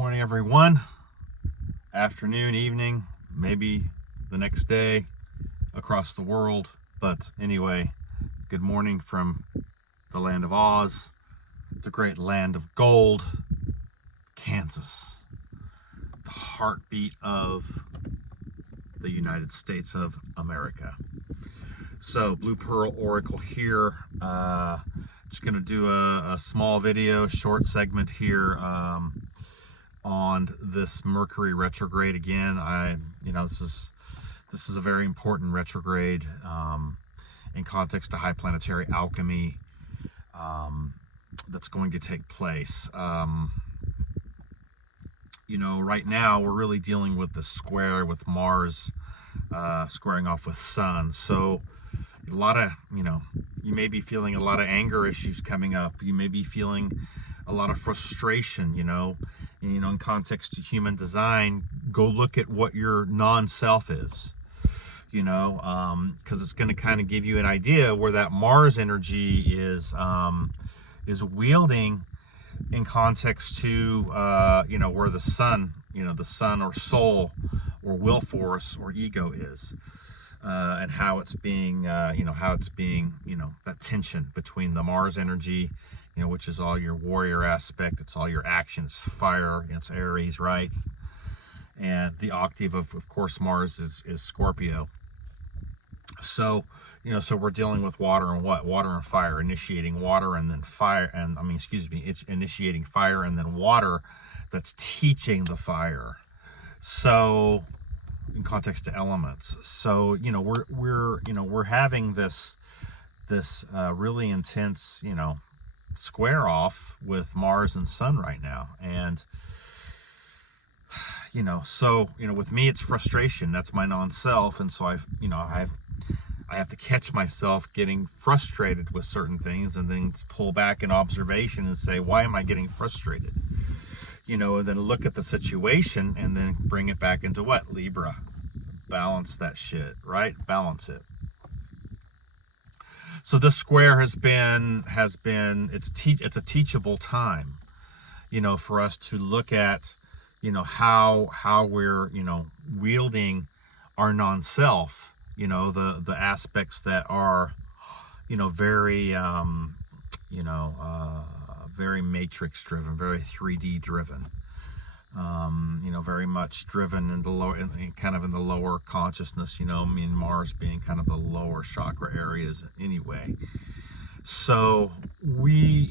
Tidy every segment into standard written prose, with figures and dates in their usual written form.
Morning, everyone. Afternoon, evening, maybe the next day across the world. But anyway, good morning from the land of Oz, the great land of gold, Kansas, the heartbeat of the United States of America. So, Blue Pearl Oracle here. Just going to do a small video, short segment here on this Mercury retrograde again. This is a very important retrograde in context to high planetary alchemy that's going to take place. Right now we're really dealing with the square with Mars squaring off with Sun. So a lot of, you may be feeling a lot of anger issues coming up. You may be feeling a lot of frustration, in context to human design. Go look at what your non-self is, because it's going to kind of give you an idea where that Mars energy is wielding in context to, where the sun, the sun or soul or will force or ego is. And how it's being, that tension between the Mars energy, which is all your warrior aspect, it's all your actions, fire, it's Aries, right? And the octave of course, Mars is Scorpio. So, so we're dealing with water and what? Water and fire, initiating water and then fire, it's initiating fire and then water that's teaching the fire. So, in context to elements. So, we're having this really intense, square off with Mars and Sun right now. And, with me, it's frustration. That's my non-self. And so I have to catch myself getting frustrated with certain things and then pull back in observation and say, why am I getting frustrated? And then look at the situation and then bring it back into what? Libra. Balance that shit, right? Balance it. So this square has been it's a teachable time, for us to look at, how we're, wielding our non-self, the aspects that are, very, very matrix driven, very 3D driven, very much driven in the lower, kind of in the lower consciousness, Mars being kind of the lower chakra areas anyway. So we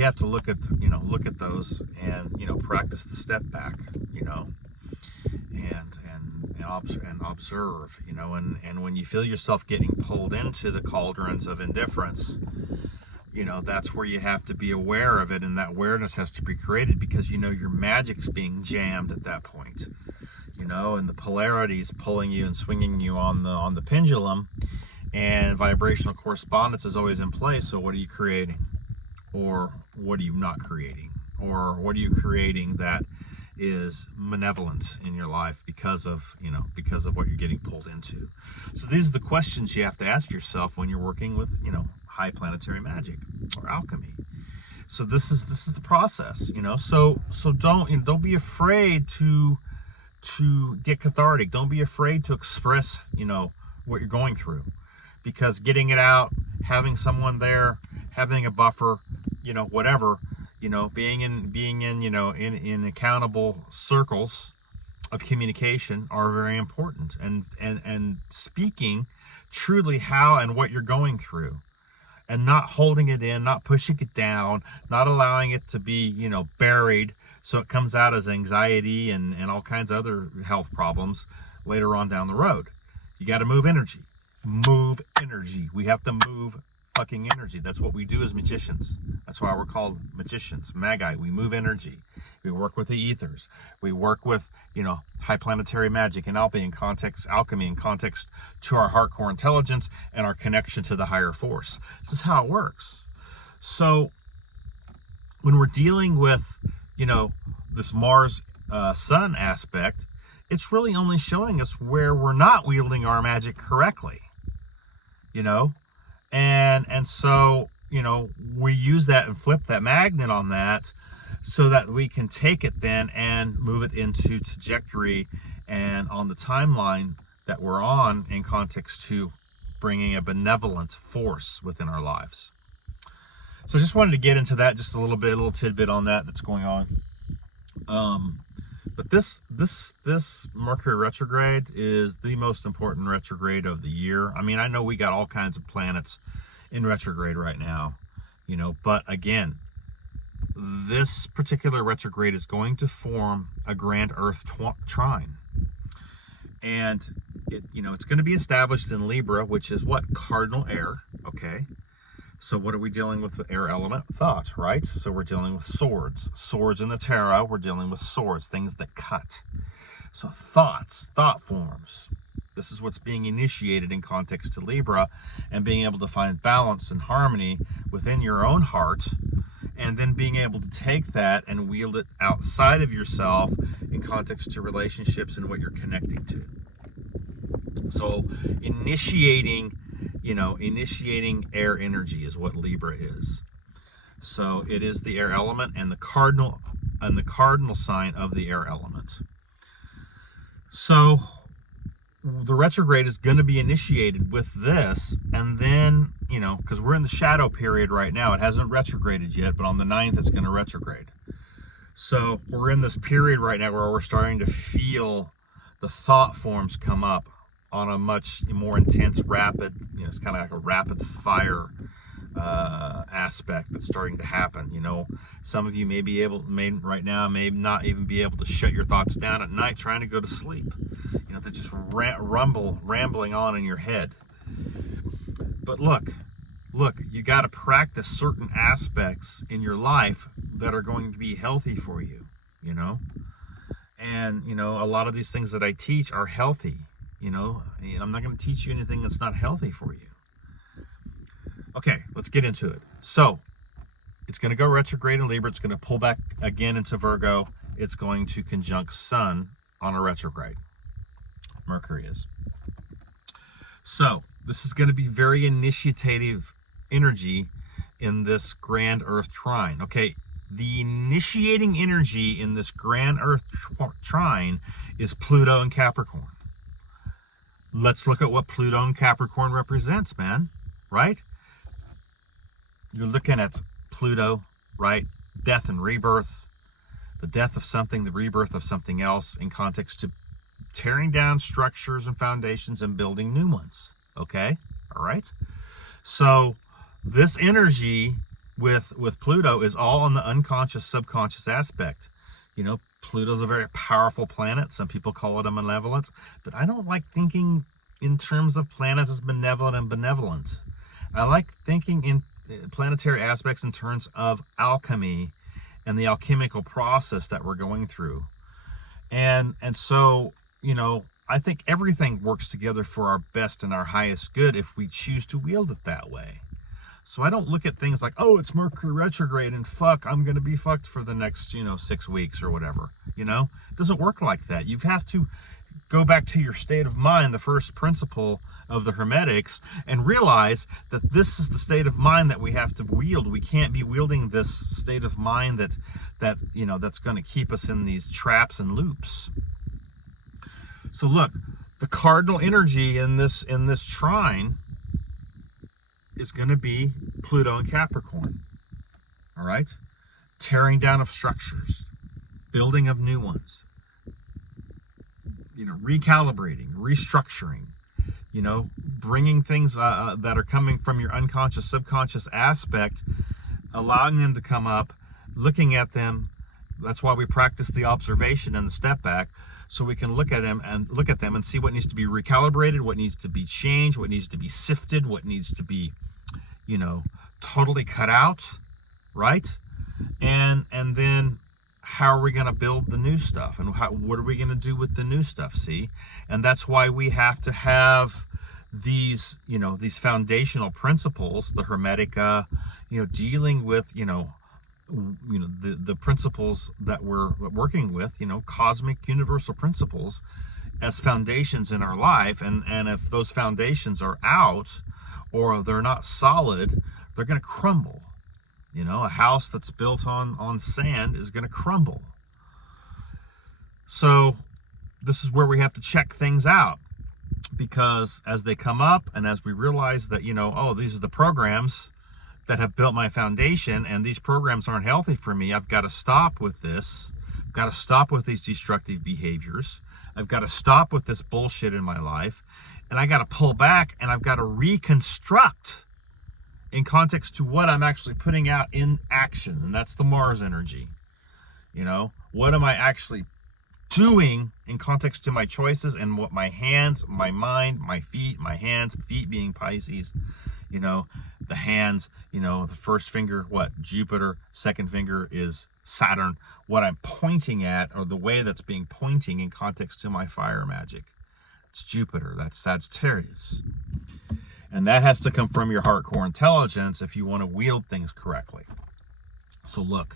have to look at those and, practice the step back, and observe, and when you feel yourself getting pulled into the cauldrons of indifference, that's where you have to be aware of it, and that awareness has to be created because, your magic's being jammed at that point, and the polarities pulling you and swinging you on the pendulum, and vibrational correspondence is always in place. So what are you creating, or what are you not creating, or what are you creating that is malevolent in your life because of what you're getting pulled into? So these are the questions you have to ask yourself when you're working with, high planetary magic or alchemy. So this is the process, so don't be afraid to get cathartic. Don't be afraid to express, what you're going through, because getting it out, having someone there, having a buffer, whatever, being in accountable circles of communication are very important, and speaking truly how and what you're going through, and not holding it in, not pushing it down, not allowing it to be, buried, so it comes out as anxiety and all kinds of other health problems later on down the road. You got to move energy. Move energy. We have to move fucking energy. That's what we do as magicians. That's why we're called magicians, magi. We move energy. We work with the ethers. We work with, high planetary magic and alchemy in context to our heart core intelligence and our connection to the higher force. This is how it works. So when we're dealing with, this Mars Sun aspect, it's really only showing us where we're not wielding our magic correctly, and so we use that and flip that magnet on that so that we can take it then and move it into trajectory and on the timeline that we're on in context to bringing a benevolent force within our lives. So I just wanted to get into that just a little tidbit on that's going on. But this Mercury retrograde is the most important retrograde of the year. I mean, I know we got all kinds of planets in retrograde right now, but again, this particular retrograde is going to form a grand Earth trine. And it's going to be established in Libra, which is what? Cardinal air, okay? So what are we dealing with the air element? Thoughts, right? So we're dealing with swords. Swords in the tarot, we're dealing with swords, things that cut. So thoughts, thought forms. This is what's being initiated in context to Libra, and being able to find balance and harmony within your own heart, and then being able to take that and wield it outside of yourself in context to relationships and what you're connecting to. So initiating air energy is what Libra is. So it is the air element and the cardinal sign of the air element. So the retrograde is going to be initiated with this, and then, because we're in the shadow period right now, it hasn't retrograded yet, but on the 9th it's going to retrograde. So we're in this period right now where we're starting to feel the thought forms come up on a much more intense, rapid, it's kind of like a rapid fire aspect that's starting to happen. Some of you may right now may not even be able to shut your thoughts down at night trying to go to sleep. They're just rambling on in your head. But look, you got to practice certain aspects in your life that are going to be healthy for you, And, a lot of these things that I teach are healthy. I'm not going to teach you anything that's not healthy for you. Okay, let's get into it. So, it's going to go retrograde in Libra. It's going to pull back again into Virgo. It's going to conjunct Sun on a retrograde. Mercury is. So, this is going to be very initiative energy in this grand Earth trine. Okay, the initiating energy in this grand Earth trine is Pluto and Capricorn. Let's look at what Pluto and Capricorn represents, man, right? You're looking at Pluto, right? Death and rebirth, the death of something, the rebirth of something else in context to tearing down structures and foundations and building new ones, okay? All right? So this energy with Pluto is all on the unconscious, subconscious aspect. Pluto's a very powerful planet. Some people call it a malevolent, but I don't like thinking in terms of planets as benevolent and benevolent. I like thinking in planetary aspects in terms of alchemy and the alchemical process that we're going through. And so, I think everything works together for our best and our highest good if we choose to wield it that way. So I don't look at things like, oh, it's Mercury retrograde and I'm going to be fucked for the next, 6 weeks or whatever. It doesn't work like that. You have to go back to your state of mind, the first principle of the Hermetics, and realize that this is the state of mind that we have to wield. We can't be wielding this state of mind that's going to keep us in these traps and loops. So look, the cardinal energy in this trine is going to be Pluto and Capricorn. All right? Tearing down of structures, building of new ones, recalibrating, restructuring, bringing things that are coming from your unconscious, subconscious aspect, allowing them to come up, looking at them. That's why we practice the observation and the step back, so we can look at them and see what needs to be recalibrated, what needs to be changed, what needs to be sifted, what needs to be, totally cut out, right? And then how are we going to build the new stuff, and what are we going to do with the new stuff? See, and that's why we have to have these foundational principles, the Hermetica, dealing with the principles that we're working with, cosmic universal principles as foundations in our life. And if those foundations are out or they're not solid, they're going to crumble. You know, a house that's built on sand is going to crumble. So this is where we have to check things out, because as they come up and as we realize that, you know, oh, these are the programs that have built my foundation, and these programs aren't healthy for me, I've got to stop with this. I've got to stop with these destructive behaviors. I've got to stop with this bullshit in my life, and I got to pull back, and I've got to reconstruct in context to what I'm actually putting out in action, and that's the Mars energy. You know, what am I actually doing in context to my choices and what my hands, my mind, my feet, my hands, feet being Pisces, you know, the hands, you know, the first finger, what, Jupiter, second finger is Saturn. What I'm pointing at, or the way that's being pointing in context to my fire magic, it's Jupiter, that's Sagittarius. And that has to come from your heart core intelligence if you want to wield things correctly. So look,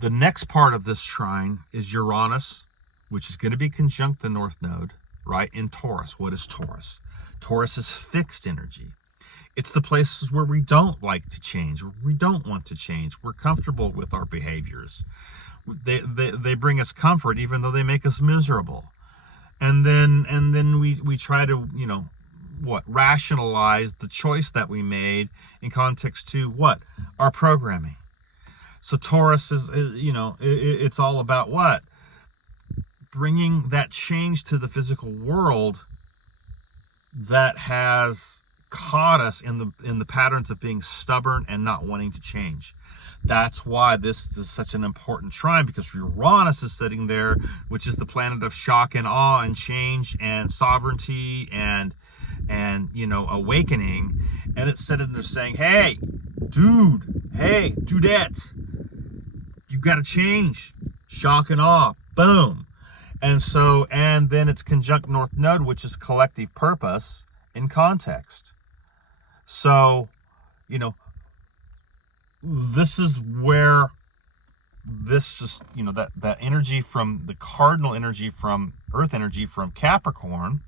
the next part of this trine is Uranus, which is going to be conjunct the North Node, right, in Taurus. What is Taurus? Taurus is fixed energy. It's the places where we don't like to change, where we don't want to change. We're comfortable with our behaviors. They bring us comfort even though they make us miserable. And then we try to, you know, what, rationalize the choice that we made in context to what? Our programming. So Taurus is, you know, it's all about what? Bringing that change to the physical world that has caught us in the patterns of being stubborn and not wanting to change. That's why this is such an important trine, because Uranus is sitting there, which is the planet of shock and awe and change and sovereignty and you know, awakening. And it's sitting there saying, hey, dude, hey, dudette, you got to change. Shock and awe, boom. And so, and then it's conjunct North Node, which is collective purpose in context. So, you know, this is where this is, you know, that energy from the cardinal energy from Earth energy from Capricorn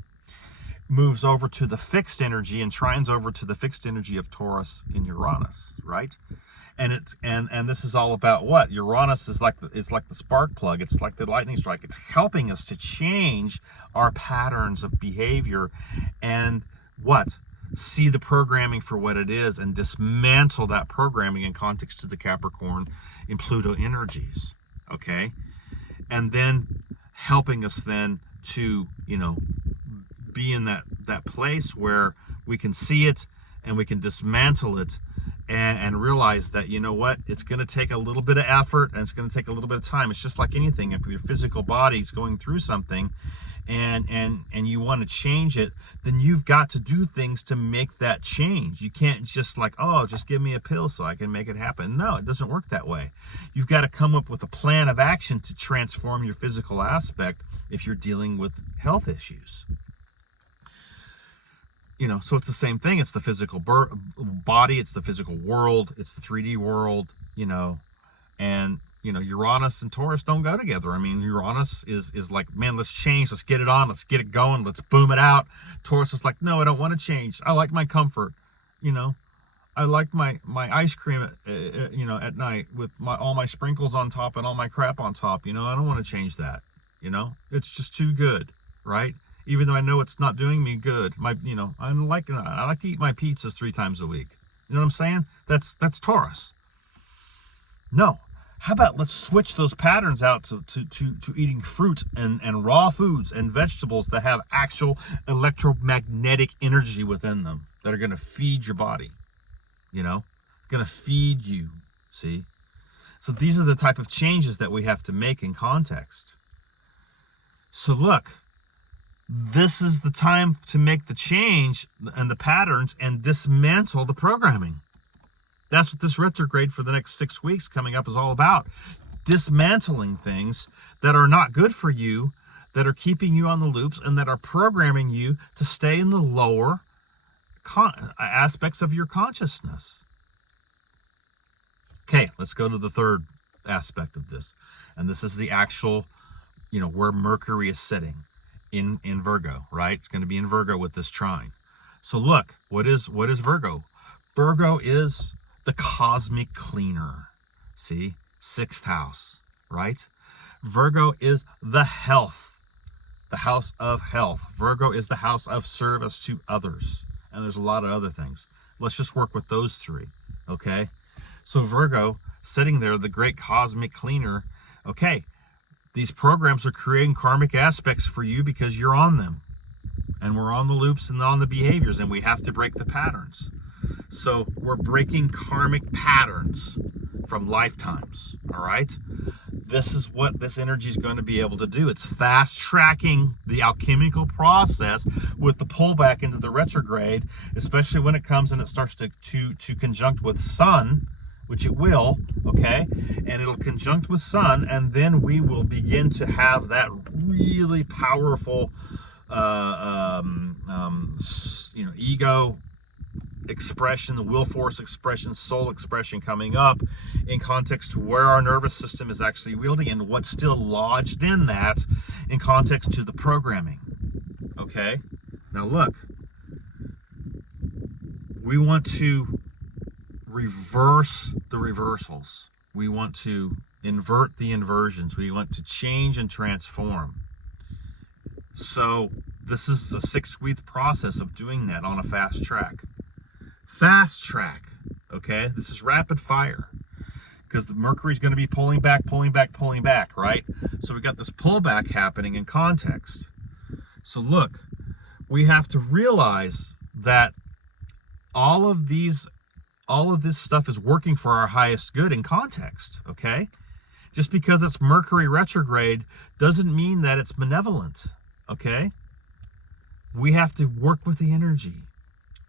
moves over to the fixed energy and trines over to the fixed energy of Taurus in Uranus, right? And it's and this is all about what? Uranus is like the spark plug. It's like the lightning strike. It's helping us to change our patterns of behavior and what? See the programming for what it is and dismantle that programming in context to the Capricorn in Pluto energies, okay? And then helping us then to, you know, be in that place where we can see it and we can dismantle it and realize that, you know what, it's going to take a little bit of effort and it's going to take a little bit of time. It's just like anything. If your physical body's going through something and you want to change it, then you've got to do things to make that change. You can't just like, oh, just give me a pill so I can make it happen. No, it doesn't work that way. You've got to come up with a plan of action to transform your physical aspect if you're dealing with health issues. You know, so it's the same thing. It's the physical body, it's the physical world, it's the 3D world, you know, and, you know, Uranus and Taurus don't go together. I mean, Uranus is like, man, let's change, let's get it on, let's get it going, let's boom it out. Taurus is like, no, I don't want to change. I like my comfort, you know. I like my ice cream, you know, at night with all my sprinkles on top and all my crap on top, you know. I don't want to change that, you know. It's just too good, right? Even though I know it's not doing me good. You know, I like to eat my pizzas 3 times a week. You know what I'm saying? That's Taurus. No. How about let's switch those patterns out to eating fruit and raw foods and vegetables that have actual electromagnetic energy within them that are going to feed your body, you know, going to feed you, see? So these are the type of changes that we have to make in context. So look, this is the time to make the change and the patterns and dismantle the programming. That's what this retrograde for the next 6 weeks coming up is all about. Dismantling things that are not good for you, that are keeping you on the loops, and that are programming you to stay in the lower aspects of your consciousness. Okay, let's go to the third aspect of this. And this is the actual, you know, where Mercury is sitting in Virgo, right? It's going to be in Virgo with this trine. So look, what is Virgo? Virgo is the cosmic cleaner. See? 6th house, right? Virgo is the health, the house of health. Virgo is the house of service to others. And there's a lot of other things. Let's just work with those 3, okay? So Virgo, sitting there, the great cosmic cleaner, okay, these programs are creating karmic aspects for you because you're on them. And we're on the loops and on the behaviors, and we have to break the patterns. So we're breaking karmic patterns from lifetimes, all right? This is what this energy is going to be able to do. It's fast tracking the alchemical process with the pullback into the retrograde, especially when it comes and it starts to conjunct with Sun, which it will, okay? And it'll conjunct with Sun, and then we will begin to have that really powerful ego expression, the will force expression, soul expression coming up in context to where our nervous system is actually wielding and what's still lodged in that in context to the programming. Okay? Now look, we want to reverse the reversals. We want to invert the inversions. We want to change and transform. So this is a 6-week process of doing that on a fast track. Fast track, okay? This is rapid fire because the Mercury's going to be pulling back, right? So we got this pullback happening in context. So look, we have to realize that all of this stuff is working for our highest good in context, okay? Just because it's Mercury retrograde doesn't mean that it's malevolent, okay? We have to work with the energy.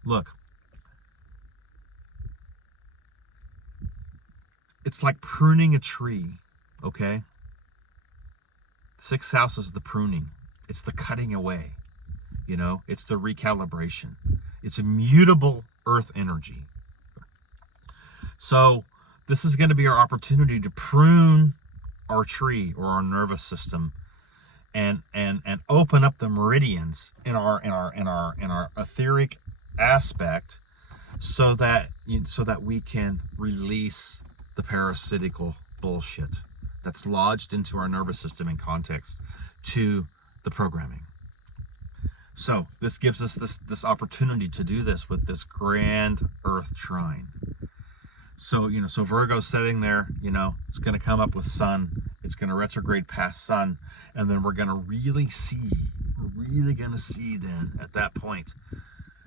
Look, it's like pruning a tree, okay? 6th house is the pruning. It's the cutting away, you know? It's the recalibration. It's immutable earth energy. So this is going to be our opportunity to prune our tree or our nervous system and open up the meridians in our etheric aspect so that we can release the parasitical bullshit that's lodged into our nervous system in context to the programming. So this gives us this opportunity to do this with this grand Earth Trine. So, so Virgo's sitting there, it's going to come up with Sun. It's going to retrograde past Sun. And then we're going to really see then at that point,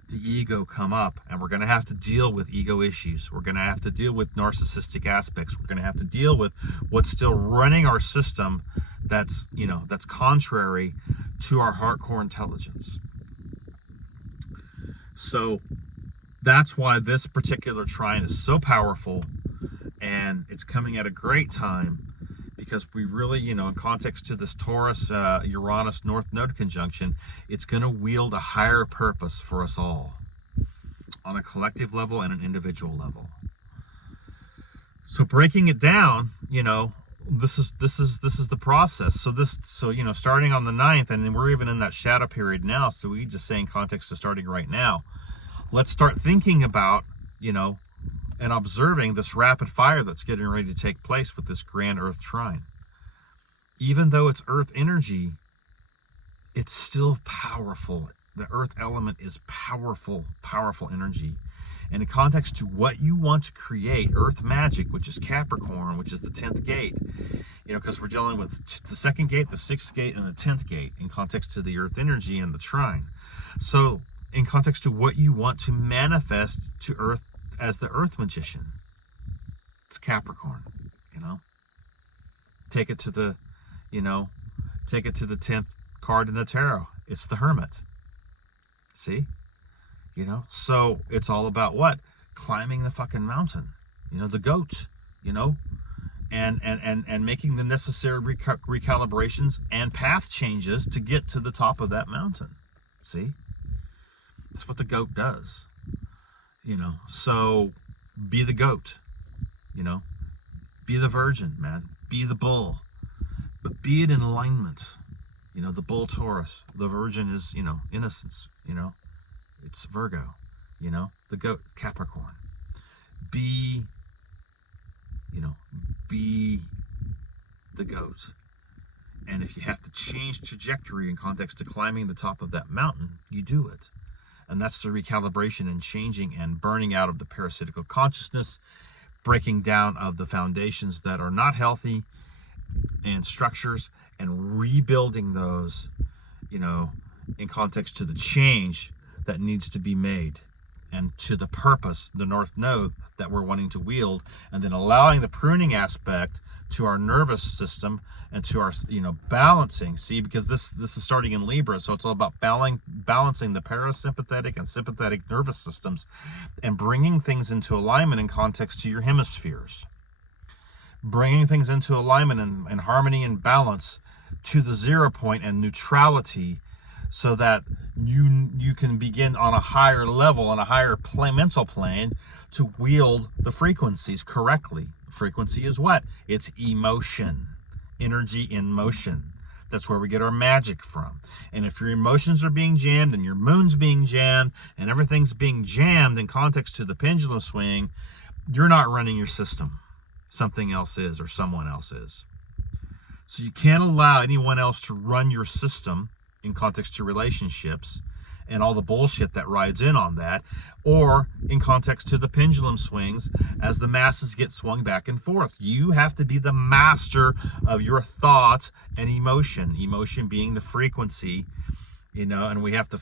the ego come up, and we're going to have to deal with ego issues. We're going to have to deal with narcissistic aspects. We're going to have to deal with what's still running our system that's contrary to our heart core intelligence. So that's why this particular trine is so powerful, and it's coming at a great time because we really, in context to this Taurus Uranus North Node conjunction, it's going to wield a higher purpose for us all on a collective level and an individual level. So breaking it down, this is the process. So starting on the 9th, and then we're even in that shadow period now. So we just say in context to starting right now, let's start thinking about, and observing this rapid fire that's getting ready to take place with this grand Earth Trine. Even though it's Earth energy, it's still powerful. The Earth element is powerful energy. And in context to what you want to create, Earth Magick, which is Capricorn, which is the 10th gate, because we're dealing with the 2nd gate, the 6th gate, and the 10th gate in context to the Earth energy and the trine. So in context to what you want to manifest to Earth as the Earth Magician, it's Capricorn, Take it to the 10th card in the tarot. It's the Hermit. See? So it's all about what? Climbing the fucking mountain. The goat, and making the necessary recalibrations and path changes to get to the top of that mountain. See? That's what the goat does. So be the goat, be the virgin, man, be the bull, but be it in alignment. The bull Taurus, the virgin is, innocence, it's Virgo, the goat Capricorn. be, be the goat. And if you have to change trajectory in context to climbing the top of that mountain, you do it. And that's the recalibration and changing and burning out of the parasitical consciousness, breaking down of the foundations that are not healthy and structures, and rebuilding those, in context to the change that needs to be made and to the purpose, the North Node that we're wanting to wield, and then allowing the pruning aspect to our nervous system and to our, balancing. See, because this is starting in Libra, so it's all about balancing the parasympathetic and sympathetic nervous systems and bringing things into alignment in context to your hemispheres. Bringing things into alignment and harmony and balance to the 0 point and neutrality, so that you can begin on a higher level, on a higher mental plane, to wield the frequencies correctly. Frequency is what? It's emotion. Energy in motion. That's where we get our magic from. And if your emotions are being jammed and your moon's being jammed and everything's being jammed in context to the pendulum swing, you're not running your system. Something else is, or someone else is. So you can't allow anyone else to run your system in context to relationships and all the bullshit that rides in on that, or in context to the pendulum swings as the masses get swung back and forth. You have to be the master of your thought and emotion. Emotion being the frequency, and we have to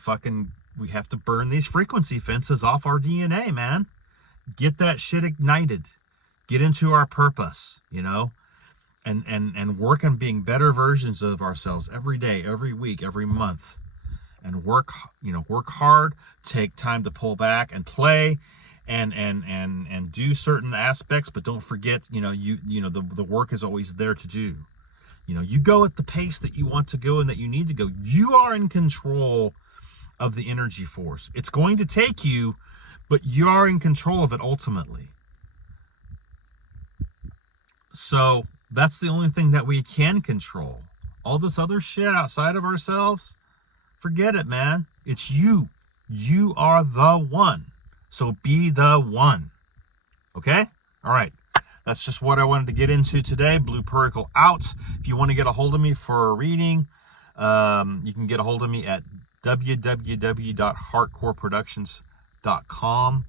burn these frequency fences off our DNA, man. Get that shit ignited. Get into our purpose, and work on being better versions of ourselves every day, every week, every month. And work hard, take time to pull back and play and do certain aspects, but don't forget, the work is always there to do. You go at the pace that you want to go and that you need to go. You are in control of the energy force. It's going to take you, but you are in control of it ultimately. So that's the only thing that we can control. All this other shit outside of ourselves, forget it, man. It's you. You are the one. So be the one. Okay? All right. That's just what I wanted to get into today. Blue Puricle out. If you want to get a hold of me for a reading, you can get a hold of me at www.heartcoreproductions.com.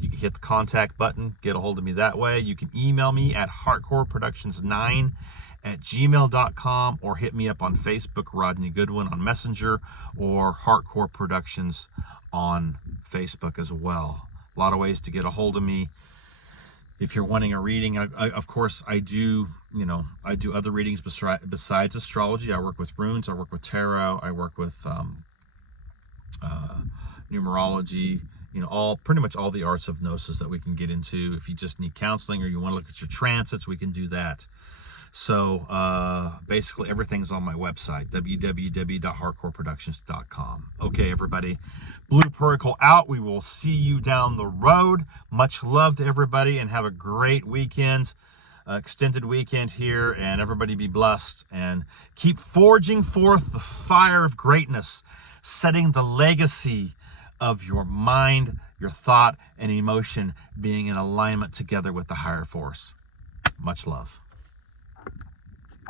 You can hit the contact button, get a hold of me that way. You can email me at heartcoreproductions9@gmail.com, or hit me up on Facebook, Rodney Goodwin on Messenger, or Heartcore Productions on Facebook as well. A lot of ways to get a hold of me. If you're wanting a reading, of course, I do other readings besides astrology. I work with runes, I work with tarot, I work with numerology, pretty much all the arts of gnosis that we can get into. If you just need counseling or you want to look at your transits, we can do that. So basically everything's on my website, www.heartcoreproductions.com. Okay, everybody. Blue Puricle out. We will see you down the road. Much love to everybody, and have a great weekend, extended weekend here, and everybody be blessed and keep forging forth the fire of greatness, setting the legacy of your mind, your thought, and emotion being in alignment together with the higher force. Much love.